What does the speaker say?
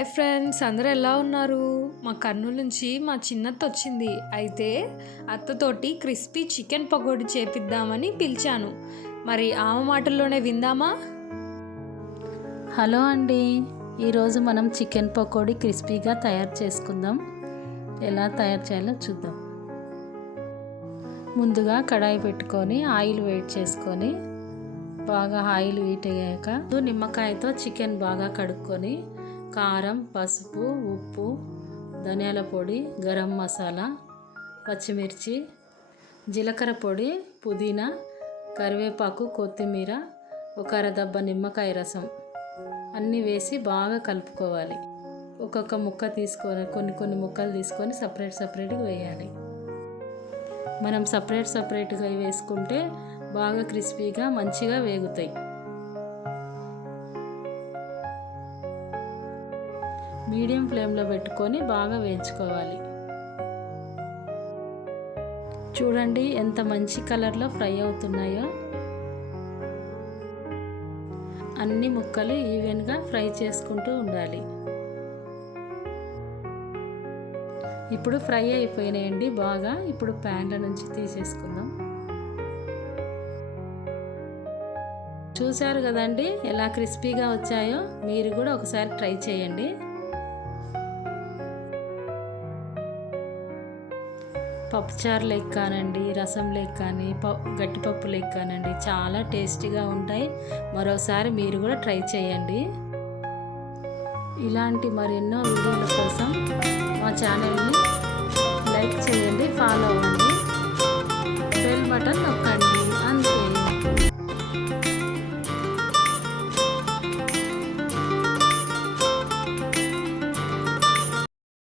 Hi friends, అందరూ ఎలా ఉన్నారు? మా కర్నూలు నుంచి మా చిన్నత్త వచ్చింది. అయితే అత్తతోటి క్రిస్పీ చికెన్ పకోడీ చేపిద్దామని పిలిచాను. మరి ఆమె మాటల్లోనే విందామా? హలో అండి, ఈరోజు మనం చికెన్ పకోడీ క్రిస్పీగా తయారు చేసుకుందాం. ఎలా తయారు చేయాలో చూద్దాం. ముందుగా కడాయి పెట్టుకొని ఆయిల్ వేడి చేసుకొని బాగా ఆయిల్ వీటయ్యాక నిమ్మకాయతో చికెన్ బాగా కడుక్కొని కారం, పసుపు, ఉప్పు, ధనియాల పొడి, గరం మసాలా, పచ్చిమిర్చి, జీలకర్ర పొడి, పుదీనా, కరివేపాకు, కొత్తిమీర, ఒక అరదబ్బ నిమ్మకాయ రసం అన్నీ వేసి బాగా కలుపుకోవాలి. ఒక్కొక్క ముక్క తీసుకొని కొన్ని ముక్కలు తీసుకొని సపరేట్గా వేయాలి. మనం సపరేట్గా వేసుకుంటే బాగా క్రిస్పీగా మంచిగా వేగుతాయి. మీడియం ఫ్లేమ్లో పెట్టుకొని బాగా వేయించుకోవాలి. చూడండి ఎంత మంచి కలర్లో ఫ్రై అవుతున్నాయో. అన్ని ముక్కలు ఈవెన్గా ఫ్రై చేసుకుంటూ ఉండాలి. ఇప్పుడు ఫ్రై అయిపోయినాయండి బాగా. ఇప్పుడు ప్యాన్ల నుంచి తీసేసుకుందాం. చూశారు కదండి ఎలా క్రిస్పీగా వచ్చాయో. మీరు కూడా ఒకసారి ట్రై చేయండి. పప్పుచారు లెక్క కానండి, రసం లెక్క కానీ, గట్టిపప్పు లెక్క కానండి, చాలా టేస్టీగా ఉంటాయి. మరోసారి మీరు కూడా ట్రై చేయండి. ఇలాంటి మరెన్నో వీడియోల కోసం మా ఛానల్ని లైక్ చేయండి, ఫాలో అవ్వండి, బెల్ బటన్ నొక్కండి.